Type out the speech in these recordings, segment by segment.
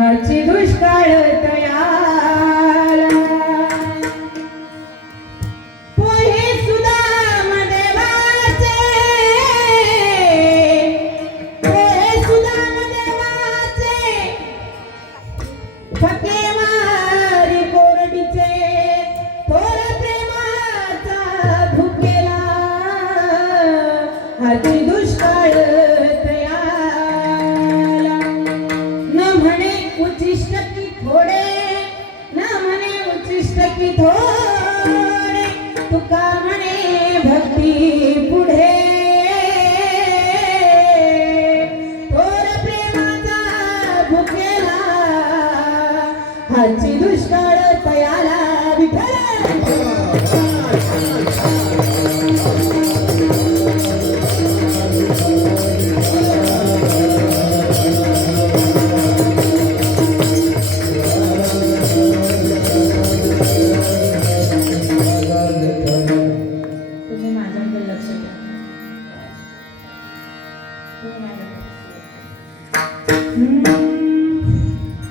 आजची दुष्काळ तयाला पोहे सुदाम देवाचे पोहे सुदाम देवाचे फके मारी कोरडीचे थोर प्रेमाचा भुकेला आजची दुष्काळ उच्चिष्ट की थोडे न म्हणे उच्चिष्ट की थोडे तुका म्हणे भक्ती पुढे थोर प्रेमाचा भुकेला हाची दुष्काळ पयाला विठ्ठल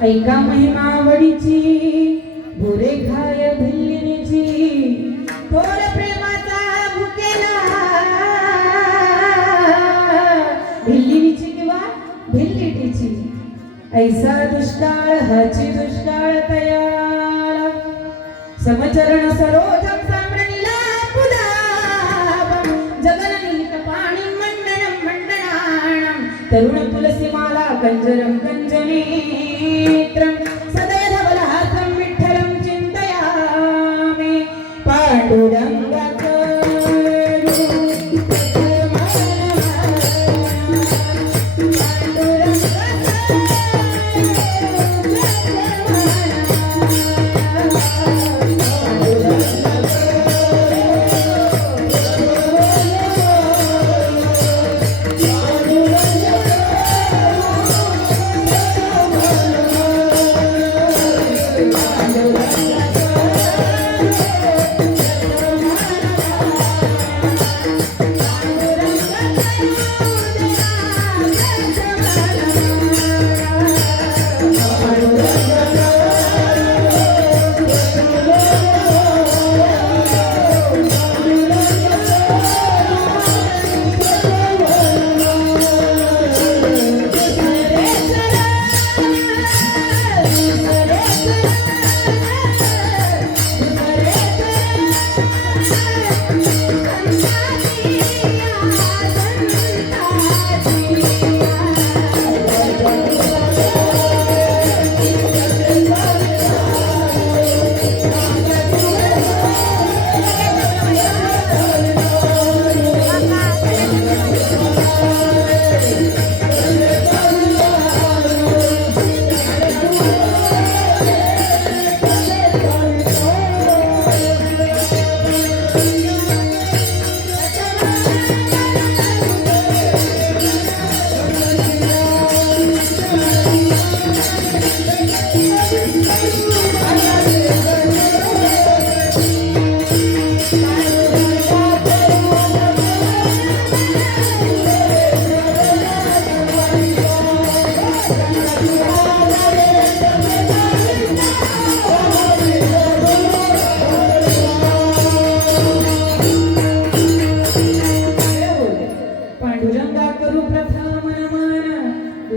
ऐका महिमावडीची भोरे खाय भिल्लिनीची थोर प्रेमाचा भुकेला भिल्लिनीची किंवा भिल्लिटीची ऐसा दुष्काळ हाची दुष्काळ तयार समचरण सरोजम साम्रणीला पुदाब जगननीत पाणी मंडणम मंडनाणम तरुण तुलसी माला कंजरम कंजनेत्रम सदय धवलहासं विठ्ठलं चिन्तयामि पाण्डुरङ्गकं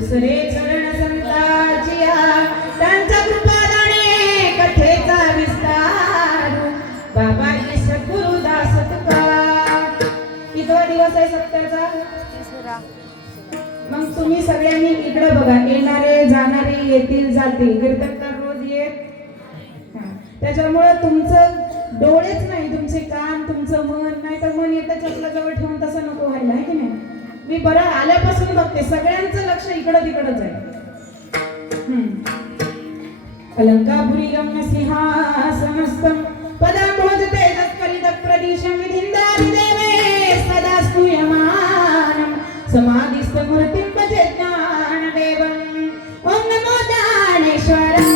दुसरे चरण संताचिया त्यांचा कृपादाने कथेचा विस्तार बाबाजी सद्गुरु दास तुका कितवा दिवस आहे सत्याचा मग तुम्ही सगळ्यांनी इकडे बघा येणारे जाणारे येतील जातील कीर्तनकार रोज येत त्याच्यामुळे तुमचं डोळेच नाही तुमचे कान तुमचं मन नाही तर मन येतं चपला जवळ ठेवून तसं नको व्हायला आहे की नाही मी बरं आल्यापासून बघते सगळ्यांचं लक्ष इकडं तिकडच आहे अलंकापुरी रम्य सिंहासनस्थं पदांभोज तेजस्कलित प्रदिशं विधिन्दारि देवे सदा स्तूयमानं समाधिस्थ मूर्तिं भजे ज्ञानदेवम् ॐ नमो ज्ञानेश्वर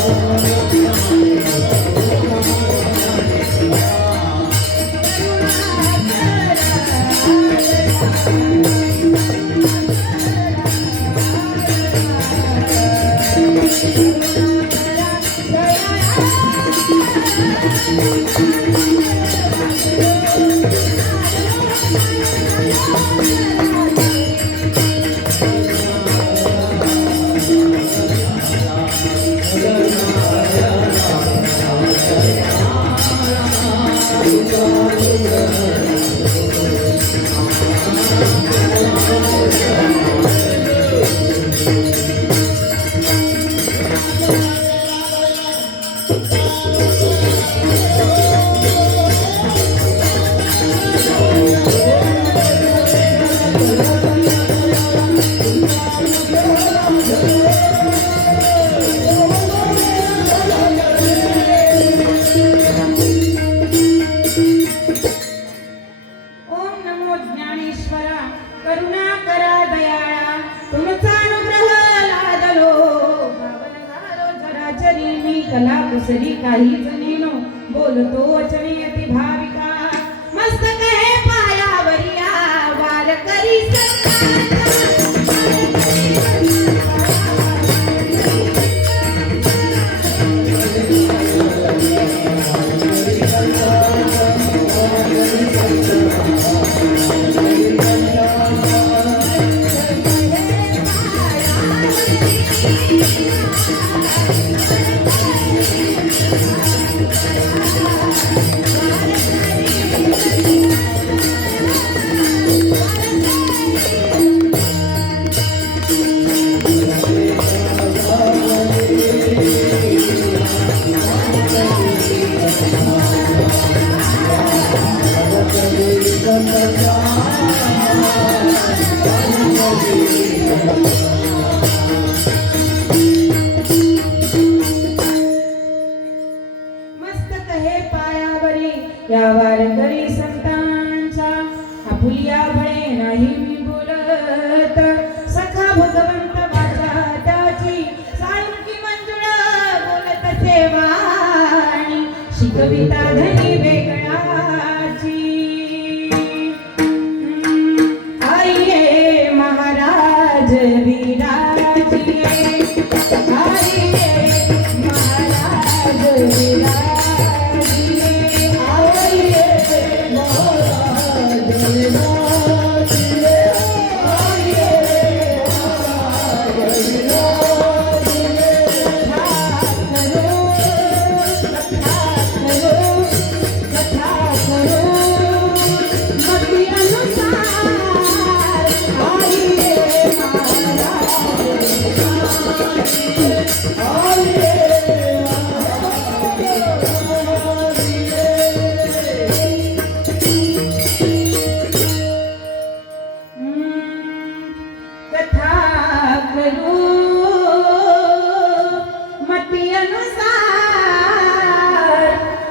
Oh कला कुसरी काही जणीनो बोलतो वचने अति भाविका मस्तक है पायावरिया वार करी या वारकरी संतांचा आपुलिया भळे नाही मी बोलत सखा भगवंत माझ्या त्याची साळुंकी मंजुळा बोलत सेवाणी शिकविता धनी वेगळाची आइये महाराज विराजिये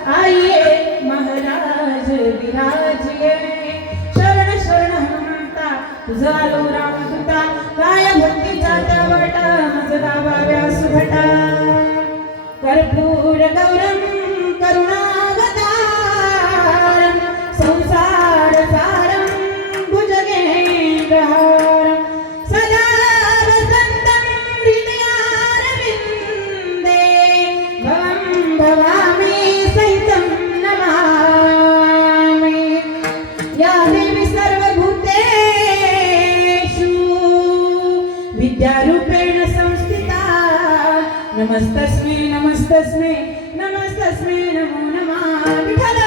आइये महाराज विराजिये तुझा आलो रामदूता काय भक्तीचा त्या वाटा मजला व्यास भटा कर्पूर गौरम करुणावतारम संसार सारम भुजगेंद्रहारम सदा वसंतं हृदयारविंदे भवं भवामि सहितं नमामि या देवी विद्यारूपेण संस्थिता नमस्तस्मै नमस्तस्मै नमस्तस्मै नमो नमः विठ्ठल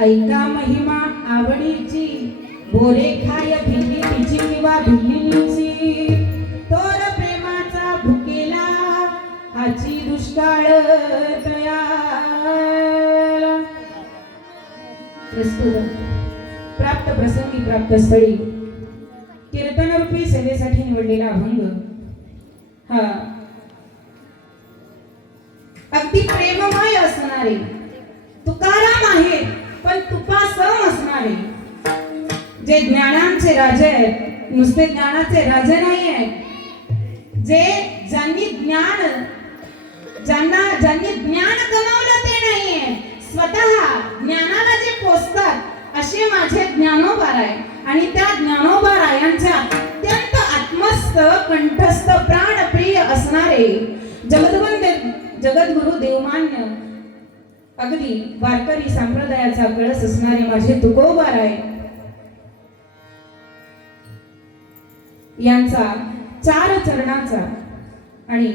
ऐका महिमा आवडीची बोरे खाय भिल्ली तिची किंवा भिल्लीची आची दुष्काळ तयाला प्राप्त प्रसंगी प्राप्त स्थळी कीर्तनरूपी सेवेसाठी निवडलेला अभंग हा अगदी प्रेममय असणारे तुकाराम आहे पण तुपासम असणारे जे ज्ञानांचे राजे आहेत नुसते ज्ञानाचे राजे नाही आहेत जे ज्यांनी ज्ञान कमावलं ते नाहीये स्वतः ज्ञानाला जे पोचतात असे माझे ज्ञानोबा राय आणि त्या ज्ञानोबा रायांच्या अत्यंत आत्मस्थ कंठस्थ प्राणप्रिय असणारे जगद्गुरु देवमान्य अगदी वारकरी संप्रदायाचा कळस असणारे माझे तुकोबाराय यांचा 4 चरणाचा आणि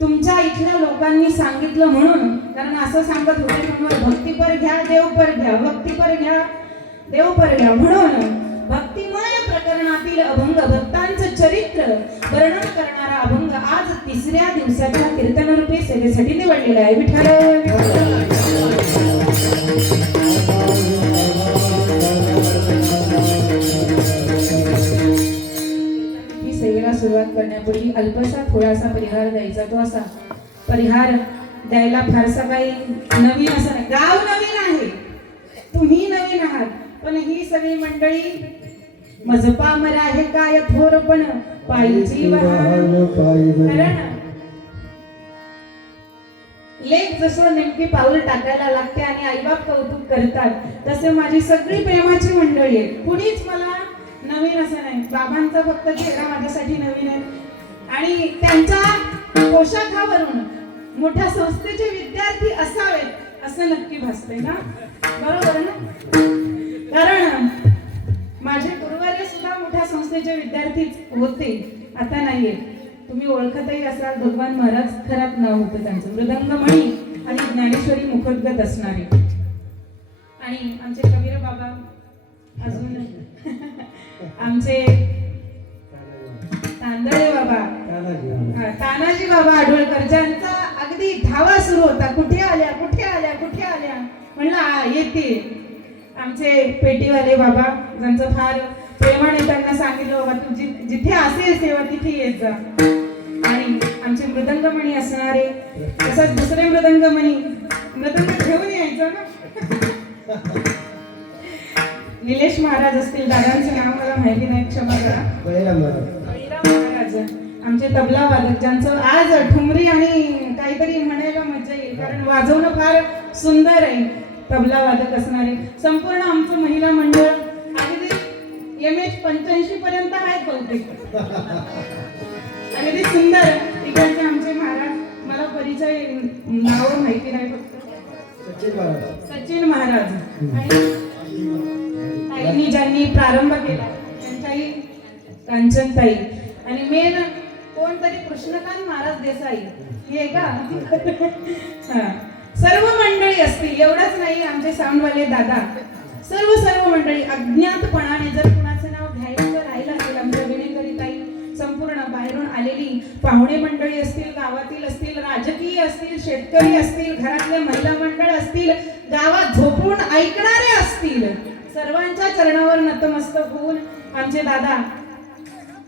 तुमच्या इथल्या लोकांनी सांगितलं म्हणून, कारण असं सांगत होते म्हणून भक्तीपर घ्या देवपर घ्या, भक्तीपर घ्या देवपर घ्या, म्हणून भक्तिमय प्रकरणातील अभंग भक्तांचं चरित्र वर्णन करणारा अभंग आज 3ऱ्या दिवसाच्या कीर्तनरूपी सेवेसाठी निवडलेला आहे. विठ्ठल ही सेवेला सुरुवात करण्यापूर्वी अल्पसा थोडासा परिहार द्यायचा. तो असा परिहार द्यायला फारसा काही नवीन असं नाही. गाव नवीन आहे, तुम्ही नवीन आहात, पण ही सगळी मंडळी मजपा मरा आहे काय थोर पण पायची वाहन. कारण लेख जसं नेमकी पाऊल टाकायला लागते आणि आईबाप कौतुक करतात, तसे माझी सगळी प्रेमाची मंडळी आहे. कुणीच मला नवीन असं नाही. बाबांचा फक्त चेहरा माझ्यासाठी नवीन आहे आणि त्यांच्या पोशाखावरून मोठ्या संस्थेचे विद्यार्थी असावेत असं नक्की भासतंय ना, बरोबर ना? कारण माझे गुरुवारी सुद्धा मोठ्या संस्थेचे विद्यार्थीच होते, आता नाहीये. तुम्ही ओळखतही असाल, भगवान महाराज खराब नाव होतं त्यांचं, मृदंगमणी आणि ज्ञानेश्वरी मुखोद्गत असणारे. आणि आमचे कबीर बाबा, अजून आमचे तांदळे बाबा, तानाजी बाबा आडोळकर, ज्यांचा अगदी धावा सुरू होता, कुठे आल्या कुठे आल्या कुठे आल्या, म्हणलं येते. आमचे पेटीवाले बाबा, ज्यांचं फार प्रेमाने त्यांना सांगितलं बाबा तू जिथे असेल सेवा तिथे येत जा. आणि आमचे मृदंगमणी असणारे, तसंच दुसरे मृदंग घेऊन यायचं ना. निलेश महाराज असतील, दादांचं नाव मला माहिती नाही, क्षमा करा. बळीराम महाराज आमचे तबला वादक, ज्यांचं आज ठुमरी आणि काहीतरी म्हणायला मजा येईल, कारण वाजवणं फार सुंदर आहे. तबला वादक असणारे संपूर्ण आमचं महिला मंडळ अगदी MH 85 पर्यंत आहेत बहुतेक, अगदी सुंदर. इकडचे आमचे महाराज, मला परिचय नाव माहिती नाही, फक्त सचिन महाराज. आणि ज्यांनी प्रारंभ केला त्यांच्याही कांचनताई, आणि मेन कोणतरी कृष्णकांत महाराज देसाई, हे का सर्व मंडळी असतील. एवढंच नाही, आमचे साऊंडवाले दादा, सर्व मंडळी. अज्ञातपणाने जर कुणाचं नाव घ्यायचं राहिलं असेल, आमच्या विणेकरीताई, संपूर्ण बाहेरून आलेली पाहुणे मंडळी असतील, गावातील असतील, राजकीय असतील, शेतकरी असतील, घरातले महिला मंडळ असतील, गावात झोपून ऐकणारे असतील, सर्वांच्या चरणावर नतमस्तक होऊन आमचे दादा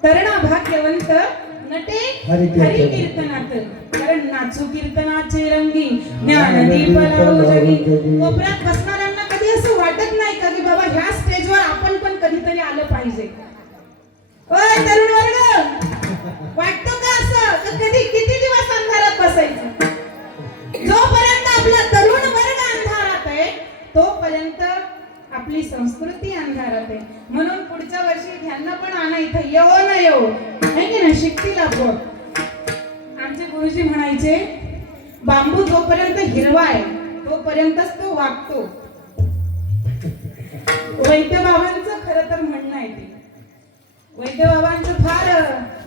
तरणा भाग्यवंत नटे हरी कीर्तनात, कारण नाचू कीर्तनाचे रंगी ज्ञानदीप लावू जगी. कोपऱ्यात बसणाऱ्यांना कधी असं वाटत नाही का की बाबा ह्या स्टेजवर आपण पण कधीतरी आलं पाहिजे? ओय तरुण वर्ग, वाटतो का असं? कधी किती दिवस अंधारात बसायचं? जोपर्यंत आपला तरुण वर्ग अंधारात आहे तोपर्यंत आपली संस्कृती अंधारात आहे. म्हणून पुढच्या वर्षी ह्यांना पण आणा इथं, येवो ना येवो, आहे की नाही, शिकतील आपण. आमचे गुरुजी म्हणायचे, बांबू जोपर्यंत हिरवा आहे तोपर्यंतच तो वागतो. वैद्यबाबांचं खरं तर म्हणणं आहे ते. वैद्यबाबांचं फार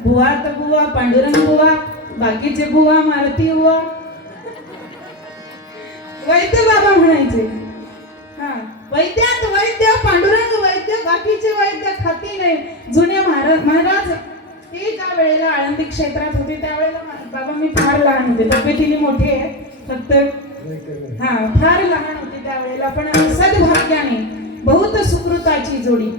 बुवा तर बुवा, पांडुरंग बुवा, बाकीचे बुवा मारुती बुवा, वैद्यबाबा म्हणायचे. वैद्यात वैद्य, पांडुरंग वैद्य, बाकीचे वैद्य खाती नाही. जुने महाराज ते ज्या वेळेला आळंदी क्षेत्रात होते त्यावेळेला, बाबा मी फार लहान होते, तब्येतीने मोठे आहे फक्त, फार लहान होते त्यावेळेला, पण सद्भाग्याने बहुत सुकृताची जोडी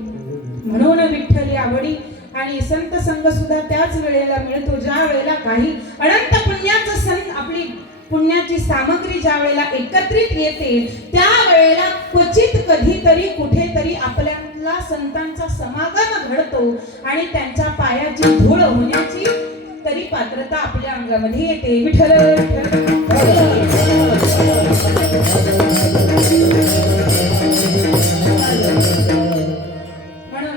म्हणून विठ्ठली आवडी. आणि संत संग सुद्धा त्याच वेळेला मिळतो ज्या वेळेला काही अनंत पुण्याचं सण, आपली पुण्याची सामग्री ज्या वेळेला एकत्रित येते त्यावेळेला क्वचित कधीतरी कुठेतरी आपल्याला संतांचा समागम घडतो आणि त्यांच्या पायाची धूळ होण्याची तरी पात्रता आपल्या अंगामध्ये येते. विठ्ठल म्हणून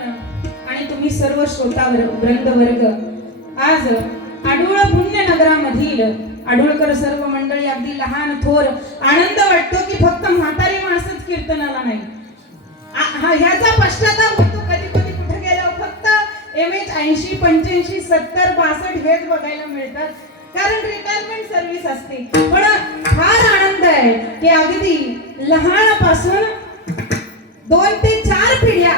आणि तुम्ही सर्व श्रोता वृंद वर्ग आज आडूळ पुण्य नगरामधील आडूळकर आल्यावर सर्व मंडळी अगदी लहान थोर आनंद वाटतो की फक्त म्हातारी माणसंच कीर्तनाला नाही. ह्याचा पश्चाताप होतो कधी कधी कुठे गेल्यावर फक्त MH 80 85 70 62 हेच बघायला मिळतात, कारण रिटायरमेंट सर्व्हिस असते. पण फार आनंद आहे की अगदी लहानापासून 2 ते 4 पिढ्या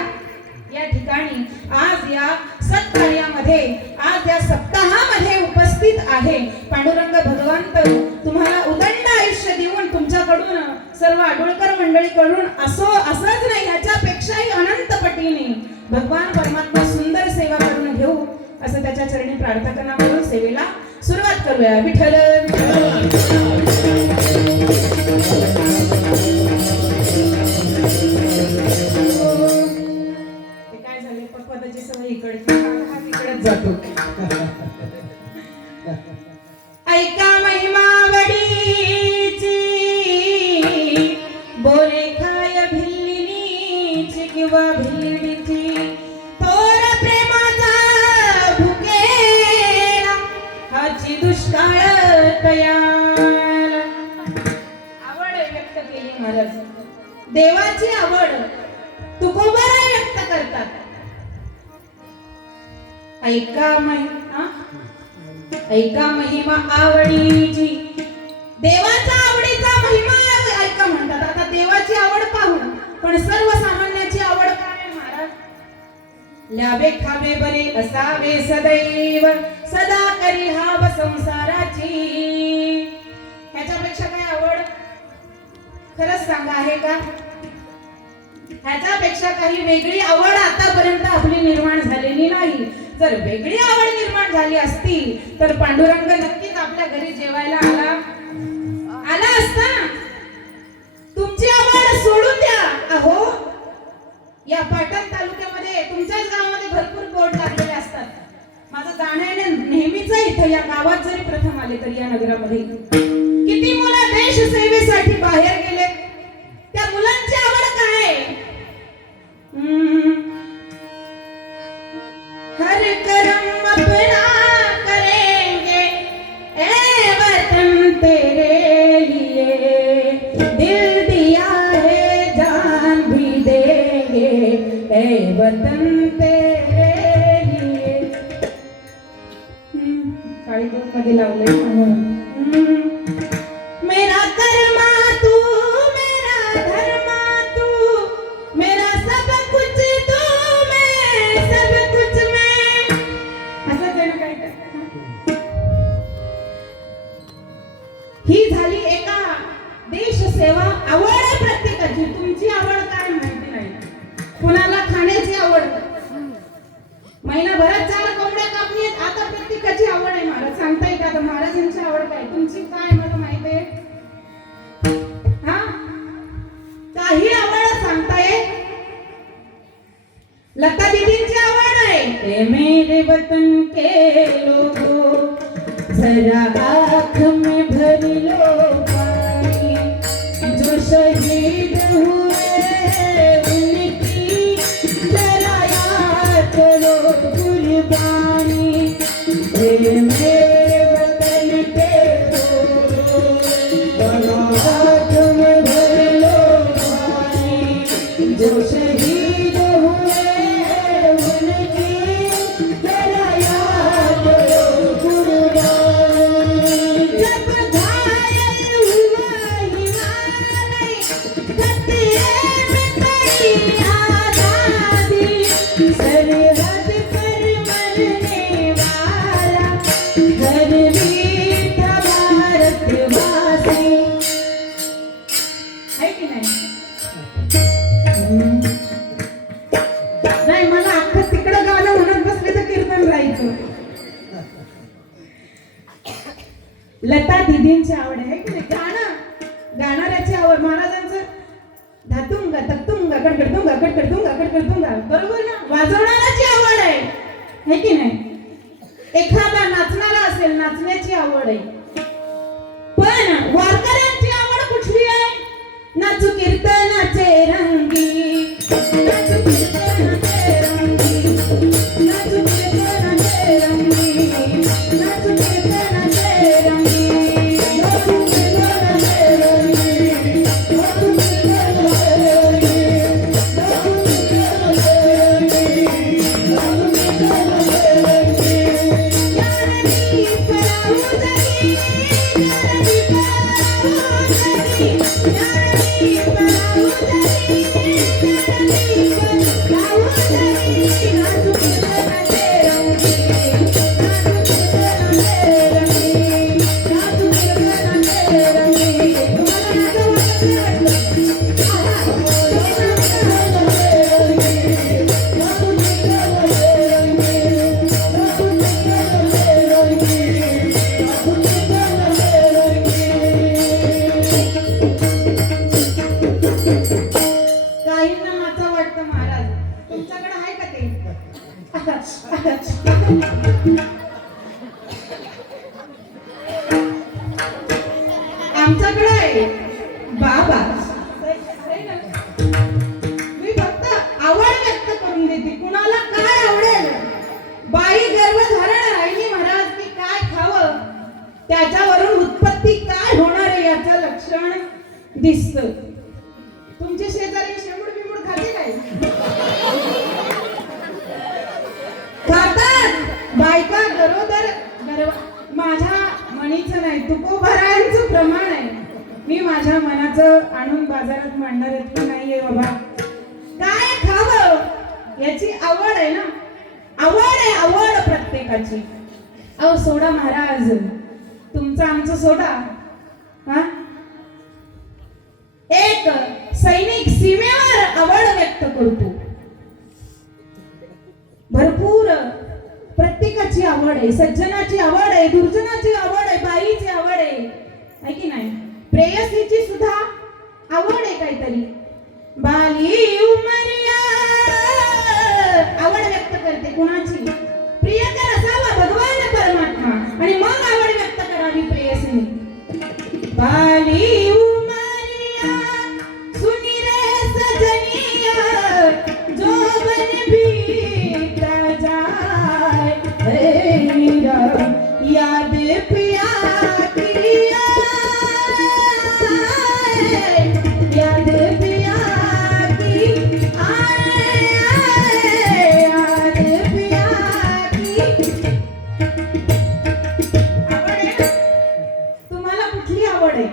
या ठिकाणी आज या सत्कार्यामध्ये, आज या सप्ताहामध्ये उपस्थित आहे. पांडुरंग भगवंत तुम्हाला उदंड आयुष्य देऊन तुमच्याकडून सर्व आडुळकर मंडळीकडून असंच नाही, याच्यापेक्षाही अनंत पटीने भगवान परमात्मा सुंदर सेवा करून घेऊ असं त्याच्या चरणी प्रार्थना करून सेवेला सुरुवात करूया. विठ्ठल काय झाले, पक्वादाची सवय इकडे जातो. ऐका महिमावडीची बोले खाय भिल्लीची किंवा भिल्लीची तोर प्रेमाचा भुकेला हाची दुष्काळ तयार. आवड व्यक्त केली महाराज, देवाची आवड तुकोबाराय व्यक्त करतात. ऐका महिमा आवडीची, देवाचा आवडीचा महिमा ऐका म्हणतात. आता देवाची आवड पाहू, पण सर्वसामान्याची आवड काय महाराज? ल्यावे खावे बरे असावे सदैव, सदा करी हाव संसाराची. ह्याच्यापेक्षा काय आवड खरंच सांगा आहे का? ह्याच्यापेक्षा काही वेगळी आवड आतापर्यंत आपली निर्माण झालेली नाही. जर वेगळी आवड निर्माण झाली असती तर पांडुरंग नक्कीच आपल्या घरी जेवायला आला असता. तुमची आवड सोडून द्या. अहो, या पाटण तालुक्यामध्ये तुमच्याच गावामध्ये भरपूर बोर्ड लागलेले असतात. माझं जाणं आहे नेहमीच इथं या गावात जरी प्रथम आले तरी या नगरामध्ये किती मुलं देश सेवेसाठी बाहेर गेले. त्या मुलांची आवड काय? हर कर्म अपना करेंगे ए वतन तेरे लिए, दिल दिया है जान भी देंगे ए वतन तेरे लिए. काळी दूध मध्ये लावले म्हणून मेरा कर्मा तू, मेरा धर्मा तू, मेरा सब कुछ तू, मैं सब कुछ मैं. असं जण काय ही झाली एका देश सेवा आवड प्रत्येकाची. तुमची आवड काय माहिती नाही. कुणाला खाण्याची आवड, महिनाभरात 4 कोंबड्या कापणी आहेत. आता प्रत्येकाची आवड आहे. महाराज सांगता येईल का महाराजांची आवड काय? तुमची काय मला माहित आहे? हा, काही आवड सांगता येईल? लता दीदींची आवड आहे ए मेरे वतन के लोगों, जरा आँख में भर लो पानी, जो शहीद हुए उनकी जरा याद करो कुर्बानी. ए मेरे वतन के लोगों, जरा आँख में भर लो पानी, जो शहीद हुए उनकी जरा याद करो कुर्बानी. जब घायल हुआ हिमालय, खतरे में पड़ी आजादी, सरहद पर मरने वाला धर्मवीर था भारतवासी. है की नाही? नाही, मला अख्खं तिकडं गाणं म्हणत बसले तर कीर्तन राहायचं. लता दीदींची आवड आहे की नाही? गाणाऱ्याची आवड. महाराजांचं धातुंगा तत्तुंगा कडकडतुंगा कडकडतुंगा कडकडतुंगा, बरोबर ना? वाजवणाऱ्याची आवड आहे की नाही? एखादा नाचणारा असेल, नाचण्याची आवड आहे. पण वारकऱ्यांची आवड कुठली आहे? नाचू कीर्तनाचे रंगी, नाचू कीर्तनाचे रंगी, नाचू कीर्तनाचे रंगी, नाचू कीर्तनाचे रंगी. आमच्याकडे आहे बाबा. मी फक्त आवड व्यक्त करून देते, कुणाला काय आवडेल. बाई गर्भधारण राहिली महाराज की काय खावं, त्याच्यावरून उत्पत्ती काय होणार आहे याचं लक्षण दिसतं. तुमचे शेजारी शेंबूड बिंबूड खाते काय? खातात. बायका गरोदर माझ्या म्हणीचं नाही, तुकोबारायांचं प्रमाण आहे. मी माझ्या मनाचं आणून बाजारात मांडणार इतकं नाहीये बाबा. काय खावं याची आवड आहे ना, आवड आहे, आवड प्रत्येकाची. अहो सोडा महाराज, तुमचं आमचं सोडा. हा, एक सैनिक सीमेवर आवड व्यक्त करतो. भरपूर प्रत्येकाची आवड आहे. सज्जनाची आवड आहे, दुर्जनाची आवड आहे, बाईची आवड आहे की नाही. प्रेयसीची सुद्धा आवड आहे काहीतरी. बाली उमरिया आवड व्यक्त करते. कुणाची? प्रियकर असावा भगवान परमात्मा, आणि मग आवड व्यक्त करावी प्रेयसीने. बाली उमरिया सुनी रे सजनिया जोबन बीता जाए, याद पिया की आए, याद पिया की आए, याद पिया की. आवड आहे ना? तुम्हाला कुठली आवड आहे?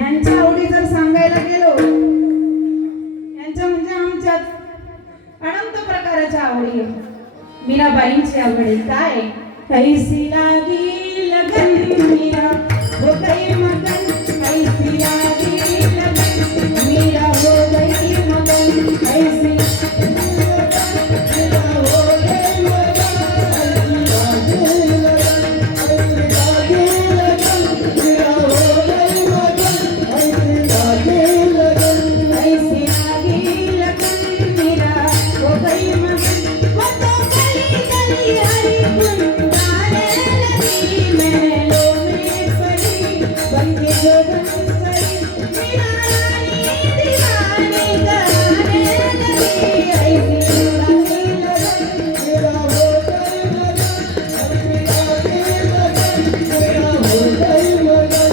यांच्या आवडी जर सांगायला गेलो, यांच्या म्हणजे आमच्यात अनंत प्रकारच्या आवडी आहे. मीराबाईंची आवड आहे. काय? कैसी लागी लगन मीरा हो गई मगन, कैसी लागी लगन मीरा हो गई मगन, कैसी मीरा हो गई मगन, कैसी लागी लगन मीरा हो गई मगन, वो तो गली गली हरी गुनगाने लगी, मैं लो में पड़ी बन के जोगन सरी, मीरा रानी दीवानी गाने लगी, ऐसी लागी लगन मीरा हो गई मगन, ऐसी लागी लगन मीरा हो गई मगन.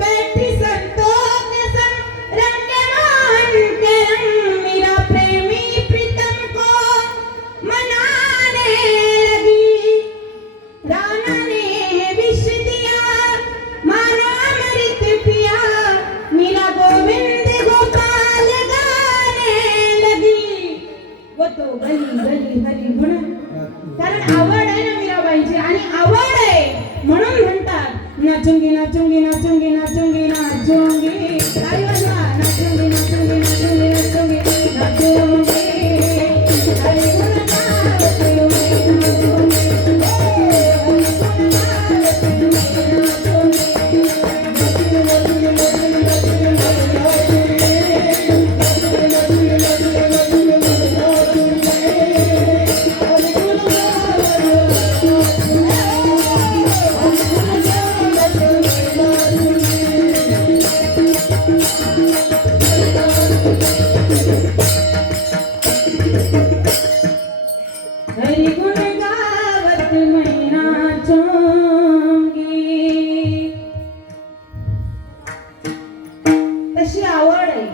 बैठी संतों के संग रंगे मान के रंग, मीरा प्रेमी प्रीतम को मनाने लगी. राणा ने विष दिया मानो अमृत पिया, मीरा गोविंद गोपाल गाने लगी. वो तो गली गली हरी गुण. कारण आवड आहे ना मीराबाईंची, आणि आवड आहे म्हणून म्हणतात नाचूंगी नाचूंगी नाचूंगी नाचूंगी नाचूंगी. काय वाजवा? नाचूंगी नाचूंगी नाचूंगी नाचूंगी नाचूंगी. हरी गुण गावते मैं नाचूंगी, हरी गुण गावते मैं नाचूंगी. हरी गुण गावत मैं नाचूंगी. तशी आवड आहे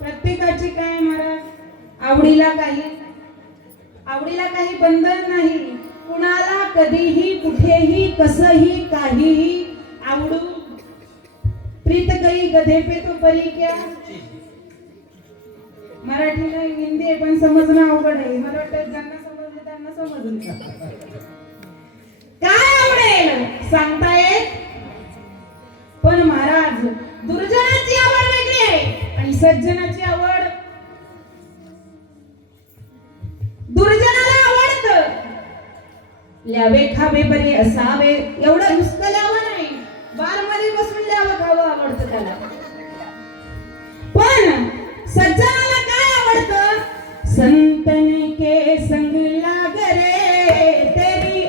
प्रत्येकाची. काय महाराज, आवडीला काही बंधन नाही. कुणाला कधीही कुठेही कसंही काहीही आवडू. प्रीत गई गधे पे तो परी क्या. मराठीला हिंदी आहे पण समजणं अवघड आहे. मला वाटतं ज्यांना समजलं त्यांना समजलं. काय आवडेल सांगता येत, पण महाराज दुर्जनाची आवड वेगळी आहे आणि सज्जनाची आवड. दुर्जनाला आवडतं ल्यावे खावे बरे असावे, एवढं नुसतं ल्यावं नाही, बार मध्ये बसून ल्यावं खावं आवडतं त्याला. पण सज्जनाला काय आवडतं? संतन के संग लाग रे तेरी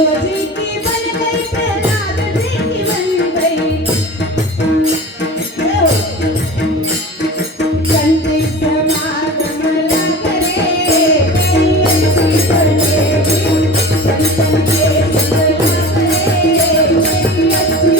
जी की बन गई प्रहलाद जी की बन गई संत समागम लाग रे मेरी अच्छी बनेगी संतन के संग लाग रे मेरी अच्छी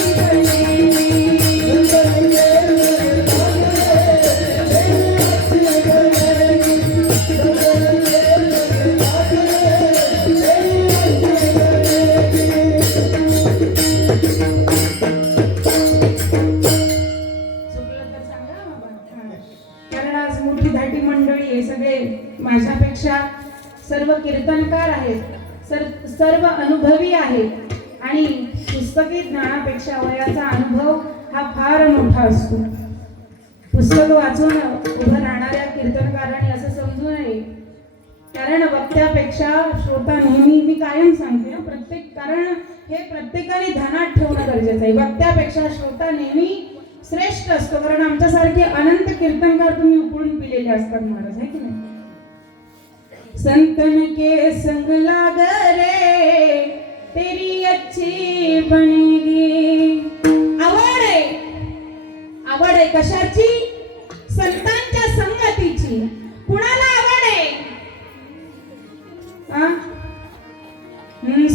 कारण आज मोठी धाटी मंडळी आहे, सगळे माझ्यापेक्षा सर्व कीर्तनकार आहेत, सर्व अनुभवी आहेत आणि पुस्तकी ज्ञानापेक्षा वयाचा अनुभव हा फार मोठा असतो. पुस्तक वाचून उभं राहणाऱ्या कीर्तनकारांनी असं समजू नये, कारण वक्त्यापेक्षा श्रोता नेहमी, मी कायम सांगते कारण हे प्रत्येकाने ध्यानात ठेवणं गरजेचं आहे. वक्त्यापेक्षा श्रोता नेहमी श्रेष्ठ असतो, कारण आमच्यासारखे अनंत कीर्तनकार तुम्ही उकळून पिलेले असतात महाराज, आहे की नाही. संतन के संग लाग रे तेरी अच्छी बनेगी. आवड आहे कशाची? संतांच्या संगतीची. कुणाला आवड आहे?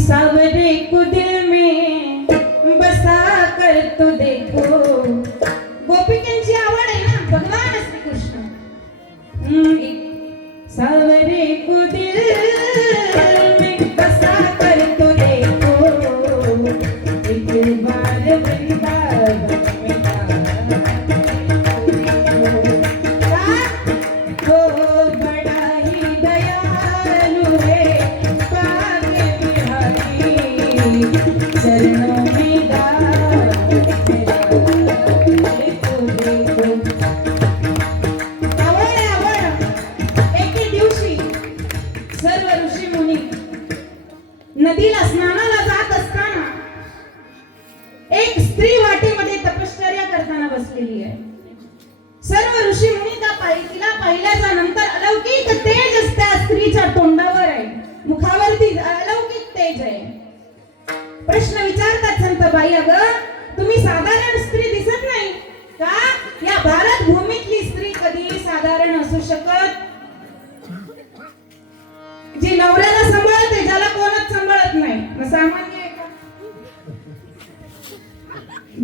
सावरे को दिल में बसा कर तो देखो. गोपिकांची आवड आहे ना भगवान श्री कृष्ण. सावरे को दिल में बसा कर तो देखो एक बार वृंदावन में वो बड़ा ही दयालु है पाके बिहारी चरणों में नदीला स्नानाला जात असताना एक स्त्री वाटेमध्ये तपश्चर्या करताना बसलेली आहे. सर्व ऋषी मुनी तिला पाहिल्याच्या नंतर अलौकिक तेज त्या स्त्रीच्या तोंडावर आहे, मुखावरती अलौकिक तेज आहे. प्रश्न विचारतात संत बाई, अगं तुम्ही साधारण स्त्री दिसत नाही का? या भारत भूमीतली स्त्री कधी साधारण असू शकत? जी नवऱ्याला सांभाळते, ज्याला कोणच सांभाळत नाही, सामान्य आहे का?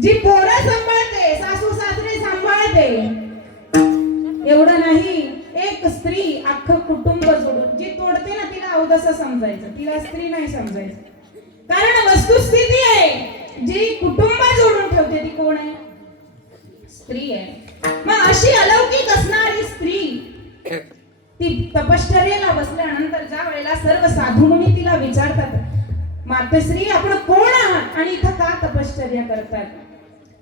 जी पोरं सांभाळते, सासू सासरे सांभाळते, एवढं नाही, एक स्त्री अख्खं कुटुंब जोडून जी तोडते ना तिला अवदस समजायचं, तिला स्त्री नाही समजायचं. कारण वस्तुस्थिती आहे, जी कुटुंब जोडून ठेवते ती कोण आहे? स्त्री आहे. मग अशी अलौकिक असणारी स्त्री ती तपश्चर्येला बसल्यानंतर ज्या वेळेला सर्व साधू मुनी तिला विचारतात, मातश्री आपण कोण आहात आणि इथं का तपश्चर्या करतात?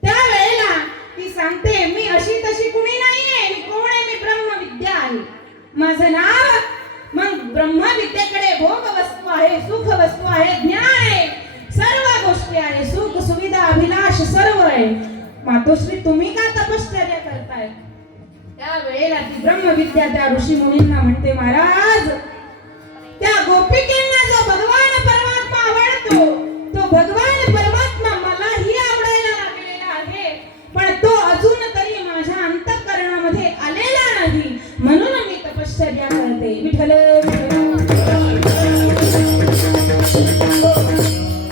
त्यावेळेला ती सांगते, मी अशी तशी कुणी नाहीये, मी कोण आहे? मी ब्रह्मविद्या आहे, माझं नाव. मग ब्रह्मविद्येकडे भोग वस्तू आहे, सुख वस्तू आहे, ज्ञान आहे, सर्व गोष्टी आहे, सुख सुविधा अभिलाष सर्व आहे. मातोश्री तुम्ही का तपश्चर्या करताय? त्या वेळेला ती ब्रह्मविद्या त्या ऋषी मुनींना म्हणते, महाराज त्या गोपिकेंना जो भगवान परमात्मा आवडतो, तो भगवान परमात्मा मलाही आवडायला लागलेला आहे, पण तो अजून तरी माझ्या अंतःकरणामध्ये आलेला नाही, म्हणून मी तपश्चर्या करते. विठ्ठल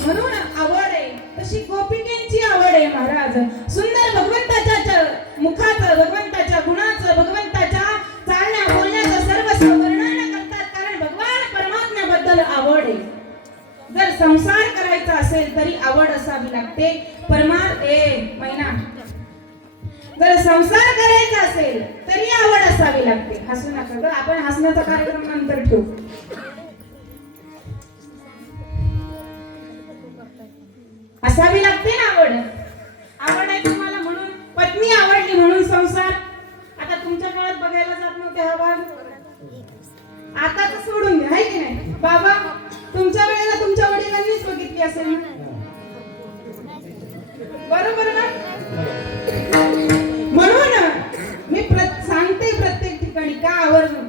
म्हणून आवड आहे तशी गोपिकेंची आवड आहे महाराज. सुंदर भगवंताच्या मुखाचं, भगवंताच्या गुणाचं, भगवंताच्या चालण्या बोलण्याचं सर्व वर्णन करतात, कारण भगवान परमात्म्याबद्दल आवड आहे. जर संसार करायचा असेल तरी आवड असावी लागते. जर संसार करायचा असेल तरी आवड असावी लागते. हसू नका ग, आपण हसण्याचा कार्यक्रम नंतर ठेवू. असावी लागते ना आवड. आवड आहे तुम्हाला म्हणून पत्नी आवडली म्हणून संसार. आता तुमच्या काळात बघायला जात नव्हते हा भाग, आता तर सोडून द्या, आहे की नाही बाबा? तुमच्या वेळेला तुमच्या वडिलांनीच बघितली असेल, बरोबर ना? म्हणून मी सांगते प्रत्येक ठिकाणी का आवर्जून,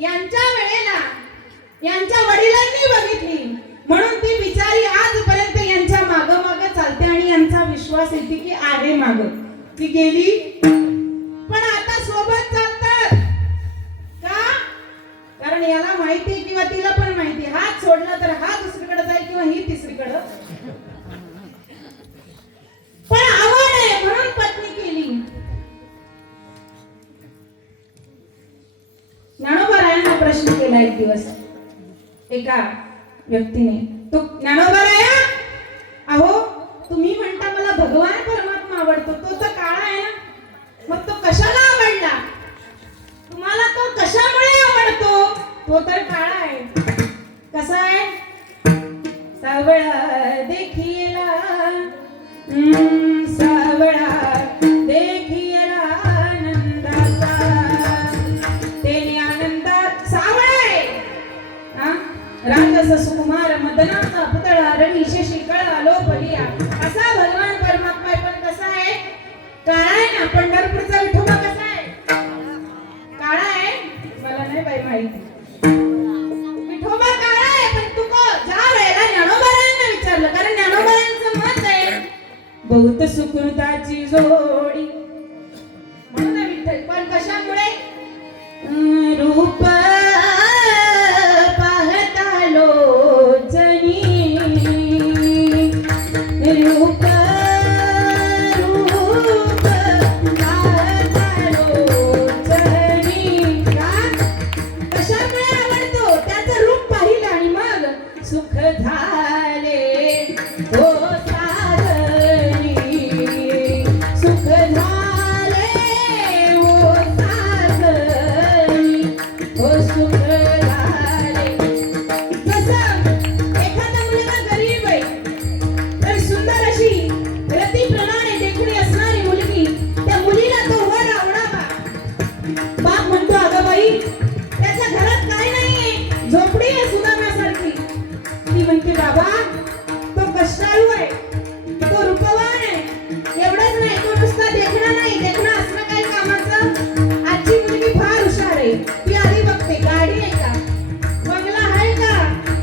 यांच्या वेळेला यांच्या वडिलांनी बघितली म्हणून ती बिचारी विश्वास येते की आहे माग ती गेली, पण आता सोबत चालतात का? कारण याला माहिती किंवा तिला पण माहिती, हात सोडला तर हा दुसरीकडे जाईल किंवा ही तिसरीकडे, पण आवड आहे म्हणून पत्नी केली. ज्ञानोबरायांना प्रश्न केला एक दिवस एका व्यक्तीने, तो ज्ञानोबराया, अहो तुम्ही म्हणता मला भगवान परमात्मा आवडतो, तो तर काळा आहे ना, मग तो कशाला आवडला? तुम्हाला तो कशामुळे आवडतो? तो तर काळा आहे. कसा आहे? सावळा देखीला, सावळा देखीला आनंदाचा, तेने आनंदात सावळा आहे. राजस सुकुमार मदनाचा पुतळा रणी शेषी कळा लोपलिया, असा भगवान परमात्मा आहे. पण कसा आहे? काळा आहे ना. पंढरपूरचा विठोबा कसा आहे? काळा आहे? मला नाही बाई माहिती. विठोबा काळा आहे, पण तू ज्या वेळेला ज्ञानोबारायांना विचारलं, कारण ज्ञानोबारायांचं मत आहे बहुत सुकृताची जोडी म्हणून विठ्ठल, पण कशामुळे? रूप पाहता लोचनी, रूप रूप पाहता लोचनी. का? कशामुळे आवडतो? त्याचं रूप पाहिलं आणि मग सुख झाले हो सागरी, सुख झाले हो सागरी, हो सुख झाले. कसं एखादा मुलगा गरीब आहे तर सुंदर अशी रतीप्रमाणे देखणी असणारी मुलगी, त्या मुलीला तो वर आवडावा. बाप म्हणतो अगं बाई त्याच्या घरात काय नाहीये, झोपडी आहे सुदामासारखी. ती म्हणते बाबा तो कष्टाळू आहे, तो रूपवान आहे. एवढंच नाही, तो नुसता देखणा नाही, देखणा असणं काही कामाचं. आजची मुलगी फार हुशार आहे, ती आधी बघते गाडी आहे का, बंगला आहे का,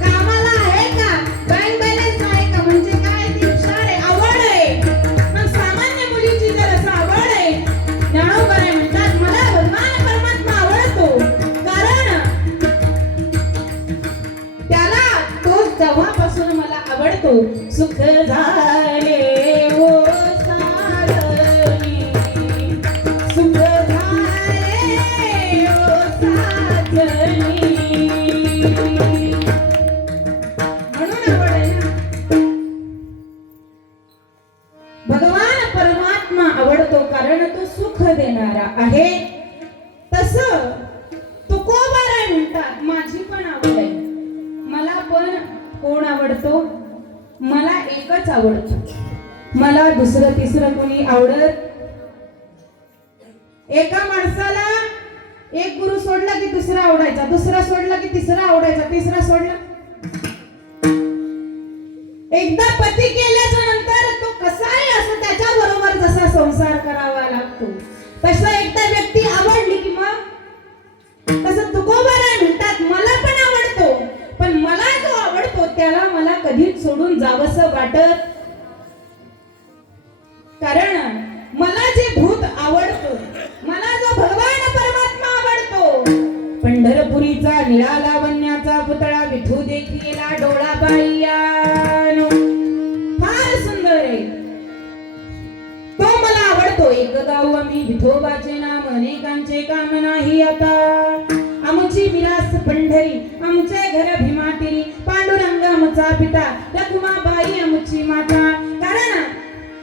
कामाला आहे का, बँक बॅलन्स आहे का, म्हणजे काय ती हुशार आहे, आवड आहे. पण सामान्य मुलीची जर असं आवड आहे, ज्ञानोबराय म्हणतात मला भगवान परमात्मा आवडतो, कारण त्याला तो तेव्हापासून मला आवडतो. सुख झाले हो सागरी, सुख झाले हो सागरी. म्हणून आवड आहे ना. भगवान परमात्मा आवडतो कारण तो सुख देणारा आहे. तसं तुकोबाराय म्हणतात माझी पण आवड आहे. मला पण कोण आवडतो? मला एकच आवडतो, मला दुसरं तिसरं कोणी आवडत. एका माणसाला एक गुरु सोडला की दुसरा आवडायचा, दुसरा सोडला की तिसरा आवडायचा, तिसरा सोडला. एकदा पती केल्याच्या नंतर तो कसाही असो त्याच्या बरोबर जसा संसार करावा लागतो, तसा एकदा व्यक्ती आवडली की मग तसं तुकोबाराय म्हणतात मला पण आवडतो, पण मला जो आवडतो त्याला मला कधीच सोडून जावंसं वाटत. कारण मला जे भूत आवडतो, मला जो भगवान परमात्मा आवडतो, पंढरपुरीचा निळा लावण्याचा पुतळा विठू देखीला डोळा बाईयानो फार सुंदर आहे, तो मला आवडतो. एक गाव आम्ही विठोबाचे नाम अनेकांचे काम नाही आता, आमची विलास पंढरी आमचे घर भीमातिरी, पांडुरंग आमचा पिता, रखुमाबाई आमची माता. कारण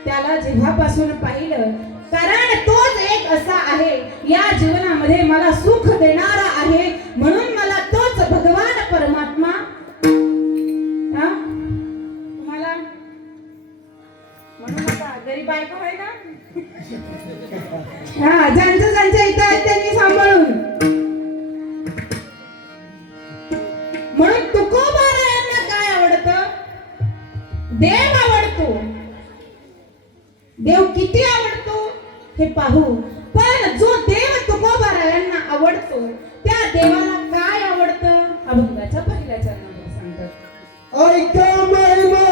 त्याला जेव्हापासून पाहिलं, कारण तोच एक असा आहे या जीवनामध्ये मला सुख देणारा आहे, म्हणून मला तोच भगवान परमात्मा. तुम्हाला म्हणून आता गरीब बायको आहे ना, ज्यांचं ज्यांच्या इथं आहेत त्यांनी सांभाळून. म्हणून तुकोबारायांना काय आवडतं? देव आवडतो. देव किती आवडतो हे पाहू, पण जो देव तुकोबारायांना आवडतो त्या देवाला काय आवडतं? अभंगाच्या पहिल्या चरणामध्ये सांगतात. ऐका महिमा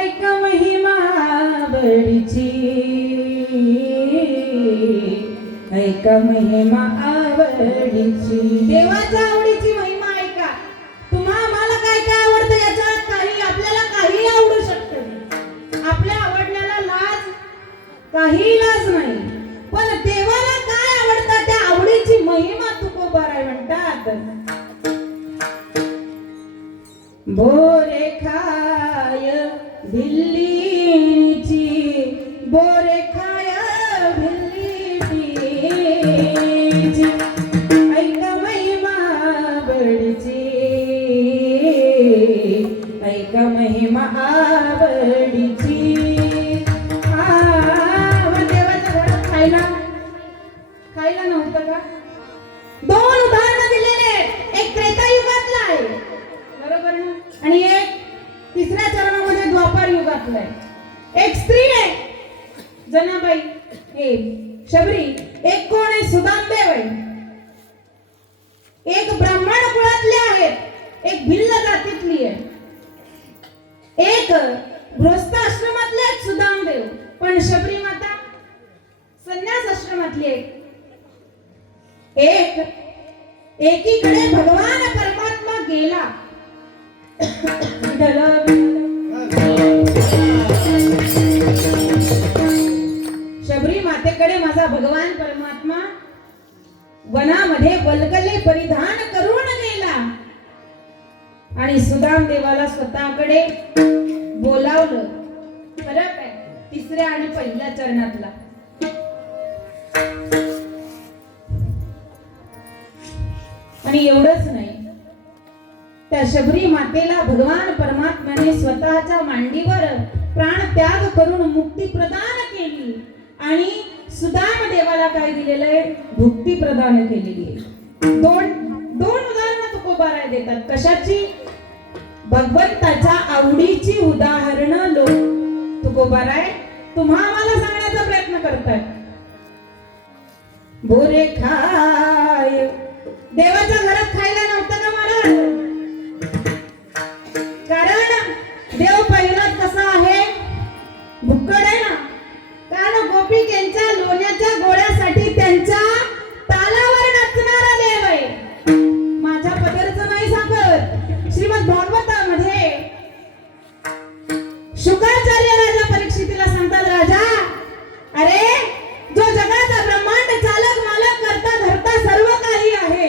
ऐका महिमा आवडीची, ऐका महिमा आवडीची. देवाच्या आवडीची महिमा ऐका. तुम्हाला काय काय आवडतं याच्यात काही आपल्याला काही आवडू शकतं. आपल्या आवडण्याला लाज काही लाज नाही, पण देवाला काय आवडतं त्या आवडीची महिमा तुकोबाराय म्हणतात. बोरे खाय भिल्लीची, बोरे खाय भिल्लीची, ऐका महिमा आवडीची, ऐका महिमा आवडीची. मग देवाच्या घरात खायला नव्हतं का? दोन उदाहरणं दिलेले, एक त्रेतायुगातलं आहे बरोबर ना, आणि एक तिसऱ्या चरणामध्ये द्वापार युगातलं आहे. एक स्त्री आहे जनाबाई, हे शबरी. एक कोण आहे? सुदामदेव आहे. एक ब्राह्मण कुळातले आहेत, एक भिल्ल जातीतली आहे. एक गृहस्थ आश्रमातले आहेत सुदामदेव, पण शबरी माता संन्यास आश्रमातली आहे. एकीकडे भगवान परमात्मा गेला, शबरी मातेकडे माझा भगवान परमात्मा वनामध्ये वल्गले परिधान करून गेला, आणि सुदाम देवाला स्वतःकडे बोलावलं. फरक आहे तिसऱ्या आणि पहिल्या चरणातला. आणि एवढंच नाही, त्या शबरी मातेला भगवान परमात्म्याने स्वतःच्या मांडीवर प्राण त्याग करून मुक्ती प्रदान केली, आणि सुदाम देवाला काय दिलेलं आहे? भुक्ती प्रदान केलेली आहे. दोन उदाहरणं तुकोबाराय देतात. कशाची? भगवंताच्या आवडीची उदाहरणं तुकोबाराय तुम्हाला सांगण्याचा प्रयत्न करतात. बोरे खाय, देवाच्या घरात खायला नव्हतं का मला? कारण देव पहिलाच कसा आहे? भुक्कड आहे ना. कारण गोपिकेंच्या लोण्याच्या गोळ्यासाठी त्यांच्या तालावर नाचणारा देव आहे. माझ्या पदरचं नाही सांगत. श्रीमद भागवतामध्ये शुकाचार्य राजा परीक्षितीला सांगतात, राजा अरे जो जगाचा ब्रह्मांड चालक मालक करता धरता सर्व काही आहे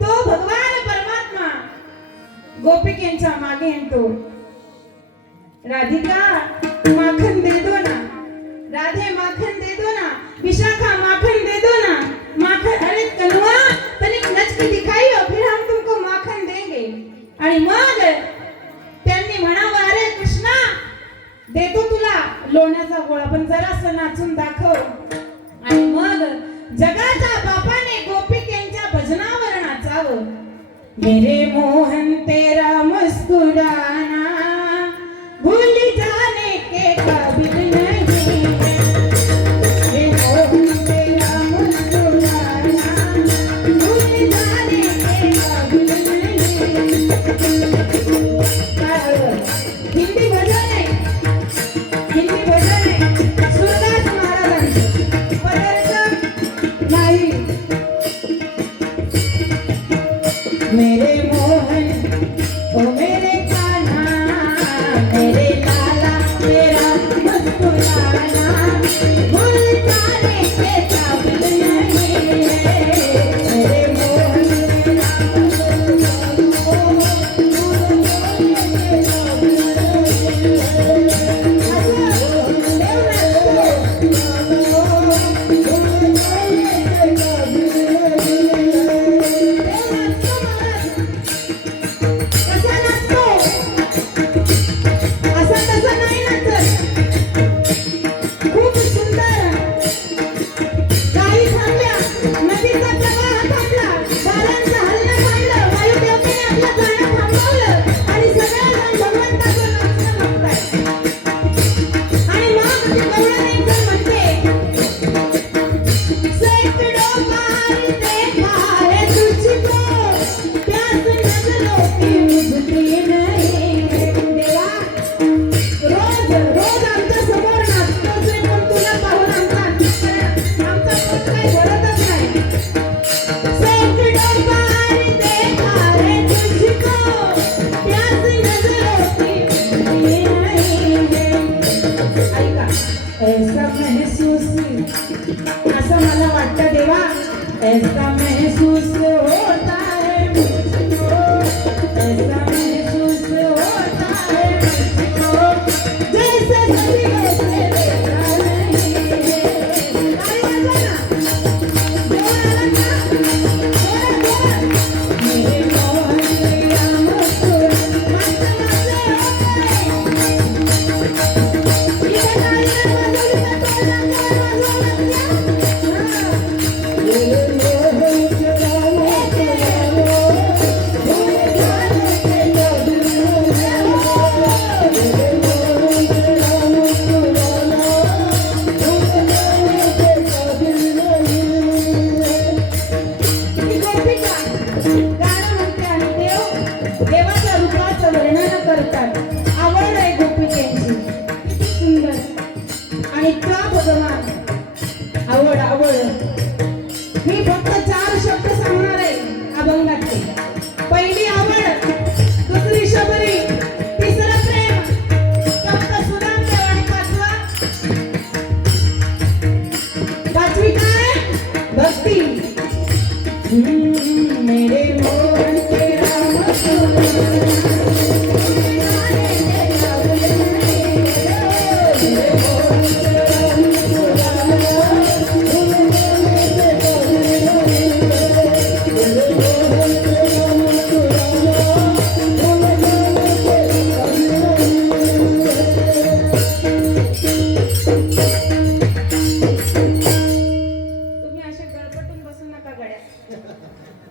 तो भगवान परमात्मा गोपिकेंच्या मागे येतो. राधिका माखन दे दो ना, राधे माखन दे दो ना, विशाखा माखन दे दो ना, माखन. अरे कलवा तनिक नच के दिखाइयो फिर हम तुमको माखन देंगे. आणि मग त्यांनी म्हणावं, अरे कृष्णा देतो तुला लोण्याचा गोळा, पण जरासं नाचून दाखव. आणि मग जगाच्या बापाने गोपिकेंच्या भजनावर नाचावं. मेरे मोहन तेरा मुस्कुराना भूल जाने के काबिल नहीं है. मेरे मोहन तेरा मुस्कुराना भूल जाने के काबिल नहीं है. हिंदी भजन आहे, हिंदी भजन आहे. सुरदास महाराजांचं पदरचं नाही. मेरे मोहन ओ मेरे कान्हा, मेरे लाला तेरा मुस्कुराना भूल जाने के काबिल नहीं है. गोपिका गाणं म्हणते आणि देवाच्या रूपाचं वर्णन करतात. आवड आहे गोपिकेची किती सुंदर. आणि का भगवान आवड आवड मी फक्त 4 शब्द सांगणार आहे अभंगाचे. पहिली आवड, दुसरी शबरी, तिसरं प्रेम, चौथं सुदामदेव आणि पाचवी काय भक्ती. मेरे मोहन के राम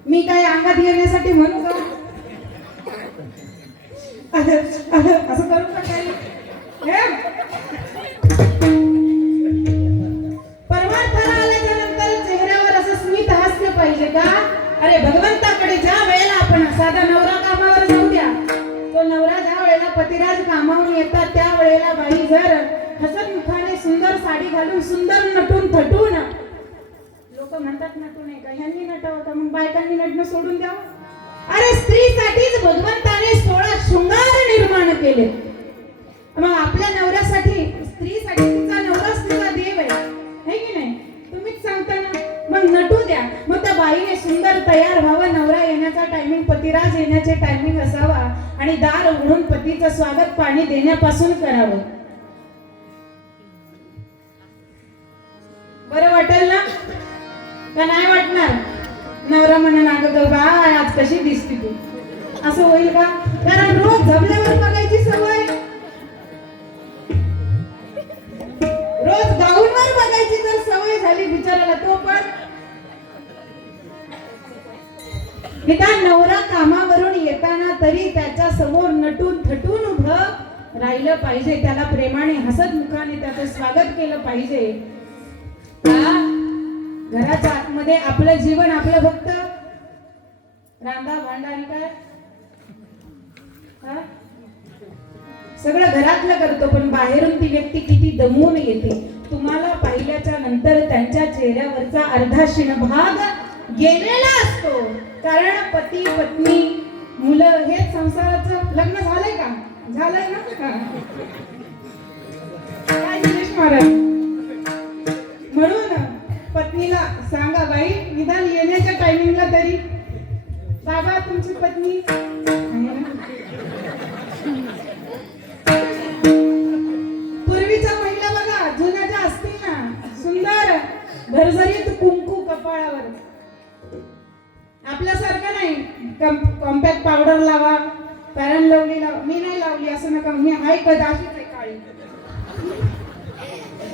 मी काय अंगात येण्यासाठी म्हणू का? असं करू का काही? परमार्थाला आल्याच्या नंतर चेहऱ्यावर असं स्मित हास्य पाहिजे का? अरे भगवंताकडे ज्या वेळेला आपण साधा नवरा कामावर जाऊ द्या, तो नवरा ज्या वेळेला पतिराज कामावून येतात त्या वेळेला बाई जर हसत मुखाने सुंदर साडी घालून सुंदर नटून थटून, लोक म्हणतात नटू नाही का, ह्यांनी नटावं का, मग बायकांनी नटणं सोडून द्यावं. अरे स्त्रीसाठीच भगवंताने 16 शृंगार निर्माण केले. मग आपल्या नवऱ्यासाठी, स्त्रीसाठी तिचा नवराच तिचा देव आहे की नाही? तुम्हीच सांगता ना. मग नटू द्या. मग त्या बाईने सुंदर तयार व्हावं. नवरा येण्याचा टायमिंग, पतिराज येण्याचे टायमिंग असावा आणि दार उघडून पतीचं स्वागत पाणी देण्यापासून करावं. बरं वाटेल ना का नाही वाटणार? नवरा म्हणून अगं ग बाय आज कशी दिसती तू, असं होईल का? कारण रोज झबल्यावर बघायची सवय, रोज गाऊनवर बघायची जर सवय झाली बिचाराला, तो पण निदान नवरा कामावरून येताना तरी त्याच्या समोर नटून थटून उभं राहिलं पाहिजे. त्याला प्रेमाने हसत मुखाने त्याचं स्वागत केलं पाहिजे. घराच्या आतमध्ये आपलं जीवन, आपलं फक्त रांधा भांडा आणि काय सगळं घरातलं करतो, पण बाहेरून ती व्यक्ती किती दमून येते. तुम्हाला पाहिल्याच्या नंतर त्यांच्या चेहऱ्यावरचा अर्धा शिणभाग गेलेला असतो. कारण पती पत्नी मुलं हेच संसाराचं. लग्न झालंय का? झालंय ना? काय दिनेश महाराज? म्हणून पत्नीला सांगा बाई, निदान येण्याच्या टायमिंगला तरी, बाबा तुमची पत्नी पूर्वीच्या महिला बघा, जुन्या ज्या असतील ना, सुंदर भरभरीत कुंकू कपाळावर. आपल्यासारखं नाही कॉम्पॅक्ट पावडर लावा, पॅरन लवली लावा. मी नाही लावली असं नका, मी हाय कदाचित आहे काळी.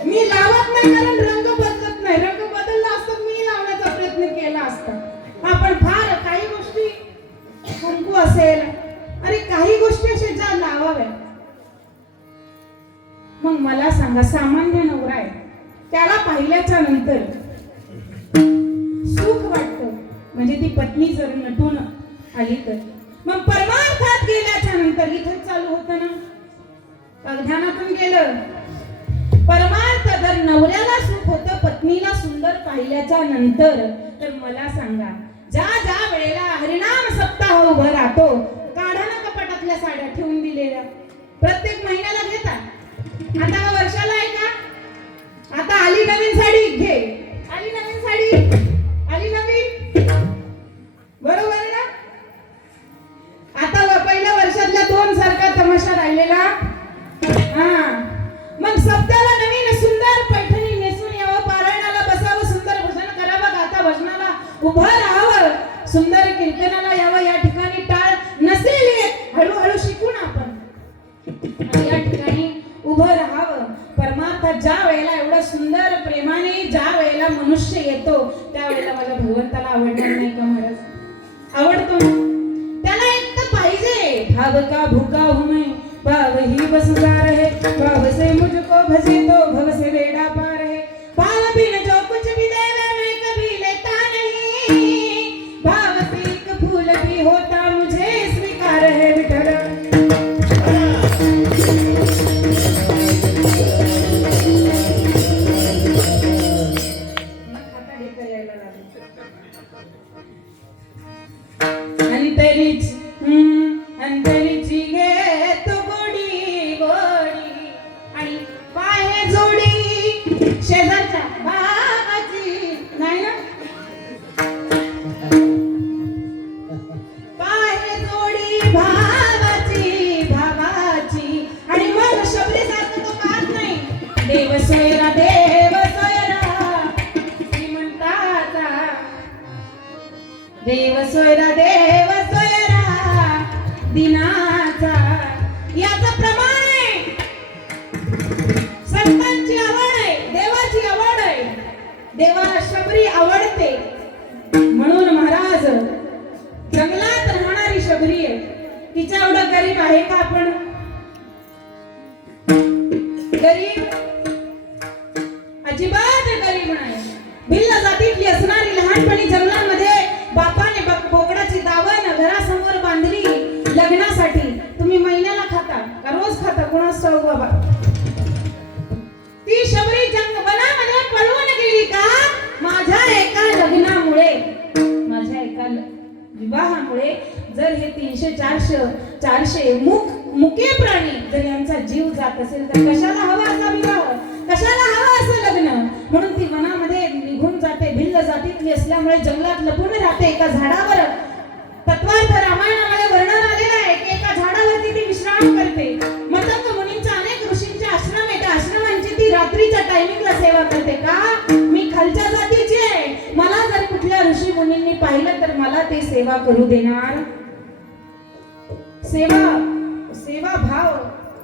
मी लावत नाही कारण रंग बदलत नाही. रंग बदलला असता मी लावण्याचा प्रयत्न केला असता. आपण फार काही गोष्टी, कुंकू असेल, अरे काही गोष्टी अशा ज्या लावाव्या. मग मला सांगा, सामान्य नवरा आहे, त्याला पाहिल्याच्या नंतर सुख वाटतं, म्हणजे ती पत्नी जर नटून आली तर. मग परमार्थात गेल्याच्या नंतर इथंच चालू होतं ना, ध्यानातून गेलं. परमार्थ जर नवऱ्याला सुख होतं पत्नीला सुंदर पाहिल्याच्या नंतर, तर मला सांगा, ज्या ज्या वेळेला हरिनाम सप्ताह उभं राहतो, काढा ना कपाटातल्या साड्या ठेवून दिलेल्या, प्रत्येक महिन्याला घेता. आता वर्षाला आहे का? आता आली नवीन साडी, घे. आली नवीन साडी, आली नवीन, बरोबर ना? आता पहिल्या वर्षातल्या 2 सारखा तमाशा राहिलेला. मग सप्त्याला नवीन सुंदर पैठणी नेसून यावं, पारायणाला बसावं, सुंदर भजन करावं, गाता भजनाला उभं राहावं, सुंदर कीर्तनाला यावं. या ठिकाणी टाळ नसेल येत, हळूहळू शिकून आपण या ठिकाणी उभं राहावं. परमार्थात ज्या वेळेला एवढं सुंदर प्रेमाने ज्या वेळेला मनुष्य येतो, त्या वेळेला माझ्या भगवंताला आवडणार नाही का महाराज? आवडतो ना. त्याला एक तर पाहिजे, भाव का भूका हूं मैं, भाव ही बसगार है, भाव से मुझको भजे तो भव से बेड़ा पार है, भाव बिन जो कुछ भी देवे मैं कभी लेता नहीं, भाव अंतरीची घेतो गोडी गोडी आणि पाय जोडी शेजारच्या बाबाची नाही ना पाय जोडी भावाची भावाची आणि मग शबरी सारखं तो पाहत नाही देव सोयरा श्रीमंताचा देव सोयरा दिनाचा याचं प्रमाण आहे. संतांची आवड आहे, देवाची आवड आहे, देवाला शबरी आवडते म्हणून महाराज जंगलात राहणारी शबरी आहे. तिच्या एवढं गरीब आहे का आपण? गरीब अजिबात गरीब नाही. भिल्ल जातीतली असणारी लहानपणी जंगलामध्ये बापाने बोकडाची दावण घरासमोर बांधली लग्नासाठी. तुम्ही महिन्याला खाता का रोज खाता कोणास ठाऊक बाबा. ती शबरी वनामध्ये पळून गेली का? माझ्या एका लग्नामुळे, माझ्या एका विवाहामुळे जर हे 300-400 मुके प्राणी जर यांचा जीव जात असेल तर कशाला हवा असा विवाह, कशाला हवा असं लग्न. म्हणून ती वनामध्ये निघून जाते. भिल्ल जातीतली असल्यामुळे जंगलात लपून राहते एका झाडावर. तत्वार्थ रामायणामध्ये वर्णन आलेलं आहे की एका झाडावरती ती विश्राम करते. मतंग मुनींच्या अनेक ऋषींचे आश्रम आहे, त्या आश्रमांची ती रात्रीच्या टायमिंगला सेवा करते. का? मी खालच्या जातीची आहे, मला जर कुठल्या ऋषी मुनींनी पाहिलं तर मला ते सेवा करू देणार. सेवा भाव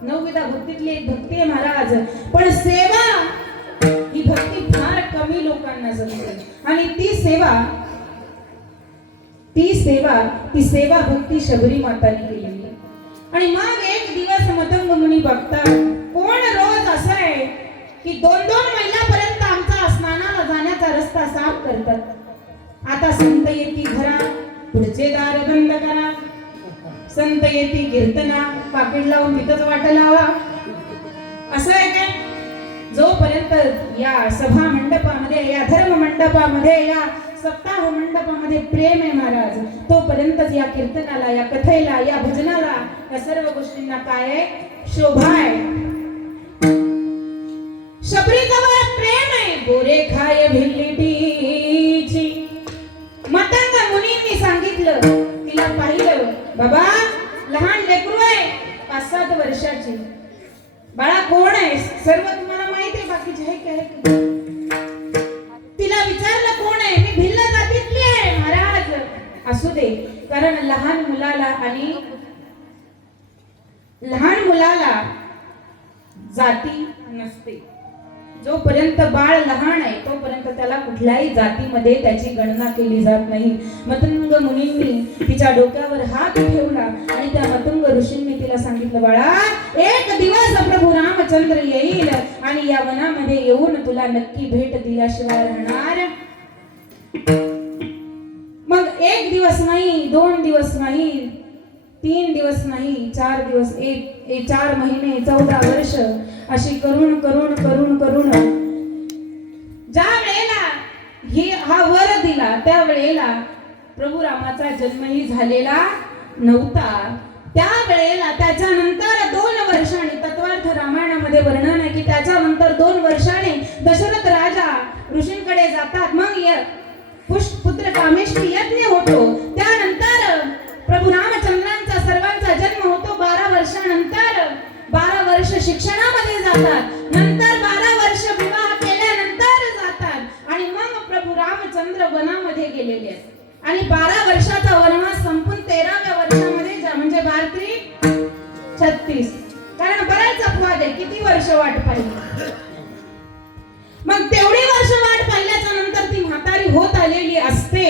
नवविधा भक्तीतली एक भक्ती आहे महाराज. पण सेवा ही भक्ती फार कमी लोकांना जमते आणि ती सेवा भक्ती शबरी माताने केलेली. आणि मग एक दिवस मतंग मुनी बघतात कोण रोज असं आहे की 2-2 मैलापर्यंत आमचा स्नानाला जाण्याचा रस्ता साफ करतात. आता संत येती घरा, पुढचे दार बंद करा. संत येती कीर्तना, पाकिट लावून तिथंच वाट लावा. असं आहे काय? जोपर्यंत या सभा मंडपामध्ये, या धर्म मंडपामध्ये, या सप्ताह मंडपामध्ये प्रेम आहे महाराज, तोपर्यंतच या कीर्तनाला, या कथेला, या भजनाला, या सर्व गोष्टींना काय आहे? शोभा आहे. शबरीजवळ प्रेम आहे. बोरे खाय भिल्लीटीची. मतंग मुनींनी सांगितलं, तिला पाहिलं, बाबा लहान लेकरू आहे 5-7 वर्षाची. बाळा कोण आहे? सर्व तुम्हाला माहिती आहे, बाकीचे आहे काय? तिला विचारलं कोण आहे? मी भिल्ल जातीतली आहे महाराज. असू दे, कारण लहान मुलाला जाती नसते. जोपर्यंत बाळ लहान आहे तोपर्यंत त्याला कुठल्याही जातीमध्ये त्याची गणना केली जात नाही. मतंग मुनींनी तिच्या डोक्यावर हात ठेवला आणि त्या मतंग ऋषींनी तिला सांगितलं, बाळा एक दिवस प्रभू रामचंद्र येईल आणि या वनामध्ये येऊन तुला नक्की भेट दिल्याशिवाय राहणार. मग 1 दिवस नाही, 2 दिवस नाही, 3 दिवस नाही, 4 दिवस, 4 महिने, 14 वर्ष अशी करून ज्या वेळेला हा वर दिला त्या वेळेला प्रभू रामाचा जन्मही झालेला नव्हता. त्या वेळेला त्याच्यानंतर 2 वर्षांनी, तत्वार्थ रामायणामध्ये वर्णन आहे की त्याच्यानंतर 2 वर्षांनी दशरथ राजा ऋषींकडे जातात. मग पुत्र कामेष्टी यज्ञ होतो. त्यानंतर प्रभू रामचंद्रांचा सर्वांचा जन्म होतो. 12 वर्षानंतर 12 वर्ष शिक्षणामध्ये जातात. नंतर 12 वर्ष विवाह केल्यानंतर जातात आणि मग प्रभू रामचंद्र वनामध्ये गेलेले आहेत. आणि 12 वर्षाचा वनवास संपून 13व्या वर्षामध्ये म्हणजे 12-36, कारण बराच अपवाद आहे, किती वर्ष वाट पाहिली. मग तेवढी वर्ष वाट पाहिल्याच्या नंतर ती म्हातारी होत आलेली असते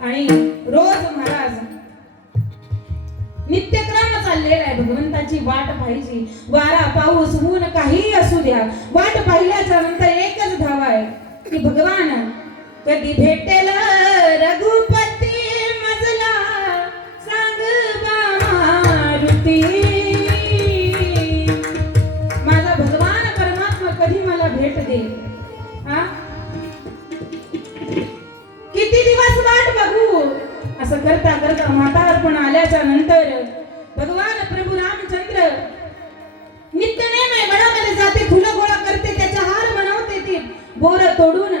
आणि रोज महाराज नित्यक्रम चाललेला आहे. भगवंताची वाट पाहिजे. वारा पाऊस ऊन काही असू द्या, वाट पाहिल्याच्या नंतर एकच धाव आहे की भगवान कधी भेटेल रघुपती मजला सांग मारुती. माझा भगवान परमात्मा कधी मला भेट देईल. किती दिवस वाट बघू असं करता करता म्हातारपण आल्याच्या नंतर भगवान प्रभू रामचंद्र नित्यनेम वनामध्ये जाते, फुलं गोळा करते, त्याचा हार बनवते, ती बोर तोडून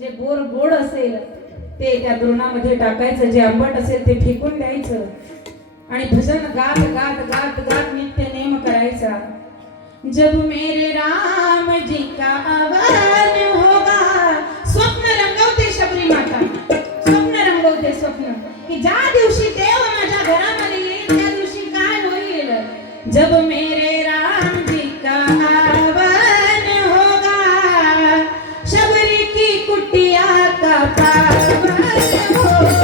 जे बोर गोड असेल ते त्या द्रोणामध्ये टाकायचं, जे आंबट असेल ते फेकून द्यायचं आणि भजन गात गात गात गात नित्य नेम करायचा. जब मेरे राम जी का आगमन होगा, स्वप्न रंगवते शबरी माता, स्वप्न रंगवते स्वप्न की ज्या दिवशी देव माझ्या घरामध्ये येईल त्या दिवशी काय होईल. जब मेरे राम जी का आगमन होगा, शबरी की कुटिया का पावन होगा.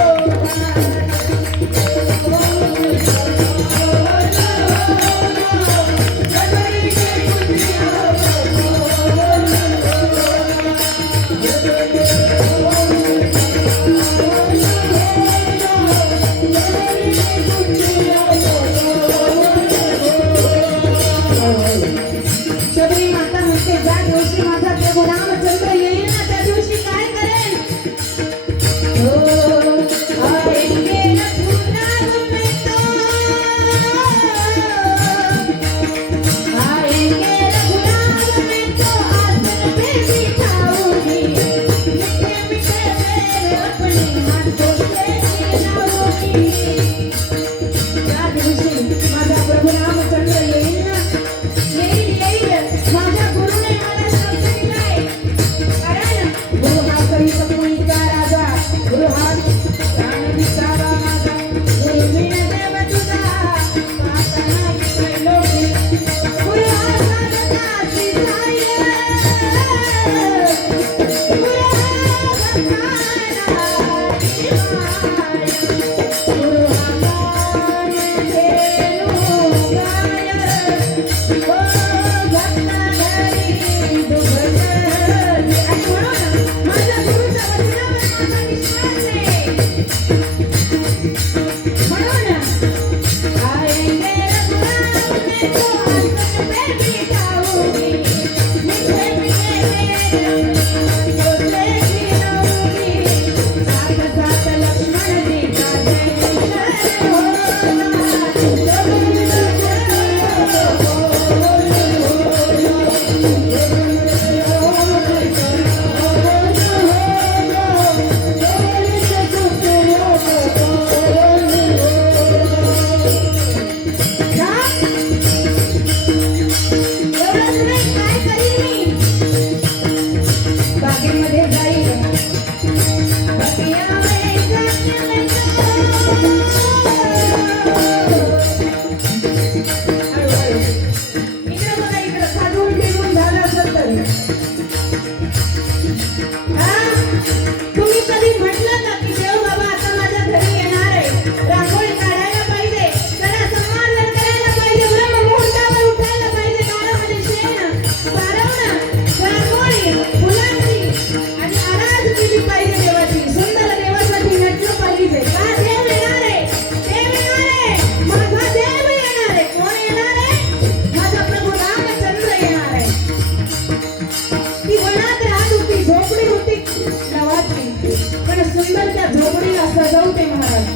सजवते महाराज.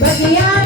बघिया